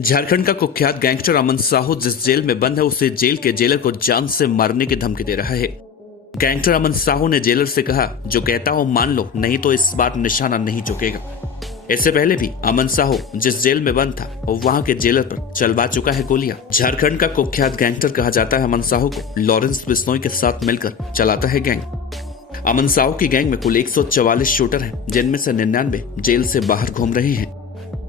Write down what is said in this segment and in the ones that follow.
झारखंड का कुख्यात गैंगस्टर अमन साहू जिस जेल में बंद है उसे जेल के जेलर को जान से मारने की धमकी दे रहा है। गैंगस्टर अमन साहू ने जेलर से कहा, जो कहता हो मान लो, नहीं तो इस बार निशाना नहीं झुकेगा। इससे पहले भी अमन साहू जिस जेल में बंद था वहां के जेलर पर चलवा चुका है गोलियां। झारखंड का कुख्यात गैंगस्टर कहा जाता है अमन साहू को लॉरेंस बिश्नोई के साथ मिलकर चलाता है गैंग। अमन साहू की गैंग में कुल 144 शूटर हैं, जिनमें से 99 जेल से बाहर घूम रहे हैं।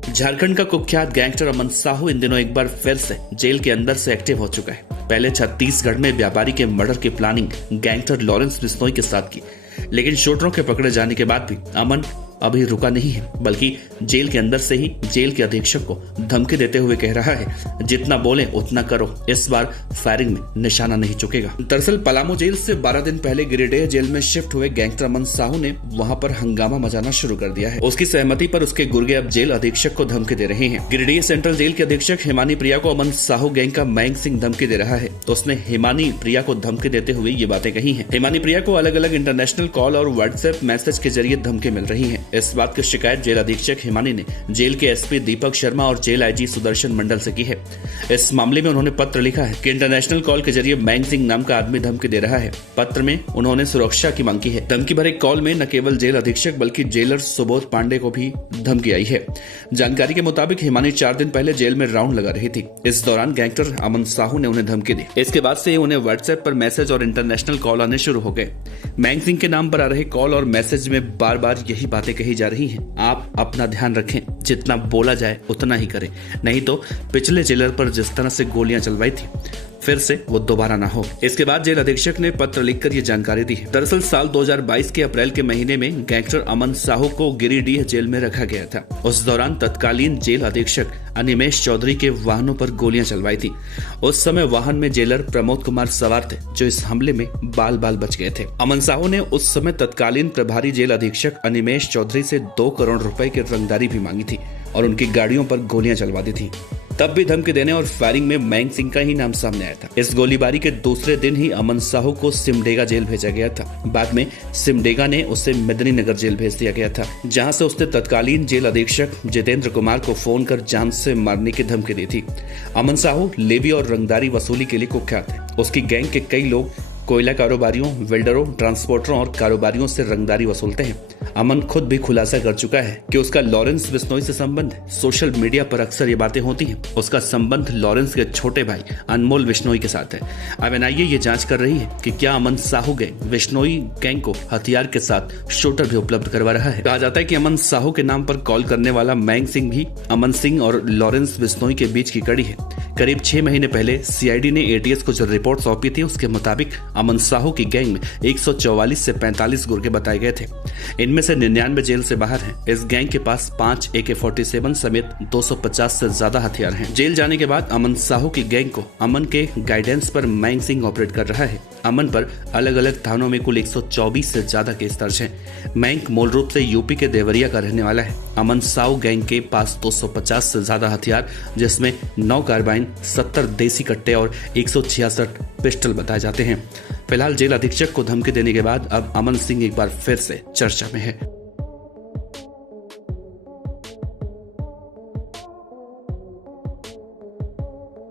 झारखंड का कुख्यात गैंगस्टर अमन साहू इन दिनों एक बार फिर से जेल के अंदर से एक्टिव हो चुका है। पहले छत्तीसगढ़ में व्यापारी के मर्डर की प्लानिंग गैंगस्टर लॉरेंस बिश्नोई के साथ की, लेकिन शूटरों के पकड़े जाने के बाद भी अमन अभी रुका नहीं है, बल्कि जेल के अंदर से ही जेल के अधीक्षक को धमकी देते हुए कह रहा है, जितना बोले उतना करो, इस बार फायरिंग में निशाना नहीं चुकेगा। दरअसल पलामू जेल से 12 दिन पहले गिरिडीह जेल में शिफ्ट हुए गैंगस्टर अमन साहू ने वहां पर हंगामा मचाना शुरू कर दिया है। उसकी सहमति पर उसके गुर्गे अब जेल अधीक्षक को धमकी दे रहे हैं। गिरिडीह सेंट्रल जेल के अधीक्षक हिमानी प्रिया को अमन साहू गैंग का मैंग सिंह धमकी दे रहा है, तो उसने हिमानी प्रिया को धमकी देते हुए ये बातें कही है। हिमानी प्रिया को अलग अलग इंटरनेशनल कॉल और व्हाट्सएप मैसेज के जरिए धमकी मिल रही है। इस बात की शिकायत जेल अधीक्षक हिमानी ने जेल के एसपी दीपक शर्मा और जेल आईजी सुदर्शन मंडल से की है। इस मामले में उन्होंने पत्र लिखा है कि इंटरनेशनल कॉल के जरिए मैंग सिंह नाम का आदमी धमकी दे रहा है। पत्र में उन्होंने सुरक्षा की मांग की है। धमकी भरे कॉल में न केवल जेल अधीक्षक बल्कि जेलर सुबोध पांडे को भी धमकी आई है। जानकारी के मुताबिक हिमानी 4 दिन पहले जेल में राउंड लगा रही थी। इस दौरान गैंगस्टर अमन साहू ने उन्हें धमकी दी। इसके बाद से उन्हें व्हाट्सएप पर मैसेज और इंटरनेशनल कॉल आने शुरू हो गए। मैंग सिंह के नाम पर आ रहे कॉल और मैसेज में बार बार यही बातें कही जा रही हैं, आप अपना ध्यान रखें, जितना बोला जाए उतना ही करें, नहीं तो पिछले जेलर पर जिस तरह से गोलियां चलवाई थी फिर से वो दोबारा ना हो। इसके बाद जेल अधीक्षक ने पत्र लिखकर ये जानकारी दी है। दरअसल साल 2022 के अप्रैल के महीने में गैंगस्टर अमन साहू को गिरिडीह जेल में रखा गया था। उस दौरान तत्कालीन जेल अधीक्षक अनिमेश चौधरी के वाहनों पर गोलियां चलवाई थी। उस समय वाहन में जेलर प्रमोद कुमार सवार थे, जो इस हमले में बाल बाल बच गए थे। अमन साहू ने उस समय तत्कालीन प्रभारी जेल अधीक्षक अनिमेश चौधरी से 2 करोड़ रुपए की रंगदारी भी मांगी थी और उनकी गाड़ियों पर गोलियां चलवा दी थी। तब भी धमकी देने और फायरिंग में मैंग सिंह का ही नाम सामने आया था। इस गोलीबारी के दूसरे दिन ही अमन साहू को सिमडेगा जेल भेजा गया था। बाद में सिमडेगा ने उसे मेदिनीनगर जेल भेज दिया गया था, जहां से उसने तत्कालीन जेल अधीक्षक जितेंद्र कुमार को फोन कर जान से मारने की धमकी दी थी। अमन साहू लेवी और रंगदारी वसूली के लिए कुख्यात है। उसकी गैंग के कई लोग कोयला कारोबारियों, वेल्डरों, ट्रांसपोर्टरों और कारोबारियों से रंगदारी वसूलते हैं। अमन खुद भी खुलासा कर चुका है कि उसका लॉरेंस बिश्नोई से संबंध है। सोशल मीडिया पर अक्सर ये बातें होती हैं। उसका संबंध लॉरेंस के छोटे भाई अनमोल बिश्नोई के साथ है। अब एनआईए ये जांच कर रही है कि क्या अमन साहू गैंग बिश्नोई गैंग को हथियार के साथ शूटर भी उपलब्ध करवा रहा है। कहा जाता है कि अमन साहू के नाम पर कॉल करने वाला मैंग सिंह भी अमन सिंह और लॉरेंस बिश्नोई के बीच की कड़ी है। करीब 6 महीने पहले सीआईडी ने एटीएस को जो रिपोर्ट सौंपी थी, उसके मुताबिक अमन साहू की गैंग में 144 से 45 गुर्गे बताए गए थे। इनमें से 99 जेल से बाहर हैं। इस गैंग के पास 5 AK-47 समेत 250 से ज्यादा हथियार हैं। जेल जाने के बाद अमन साहू की गैंग को अमन के गाइडेंस पर मैंग सिंह ऑपरेट कर रहा है। अमन पर अलग अलग थानों में कुल 124 से ज्यादा केस दर्ज हैं। मैंग मूल रूप से यूपी के देवरिया का रहने वाला है। अमन साहू गैंग के पास 250 से ज्यादा हथियार, जिसमें 9 कार्बाइन, 70 देसी कट्टे और 166 पिस्टल बताए जाते हैं। फिलहाल जेल अधीक्षक को धमकी देने के बाद अब अमन सिंह एक बार फिर से चर्चा में है।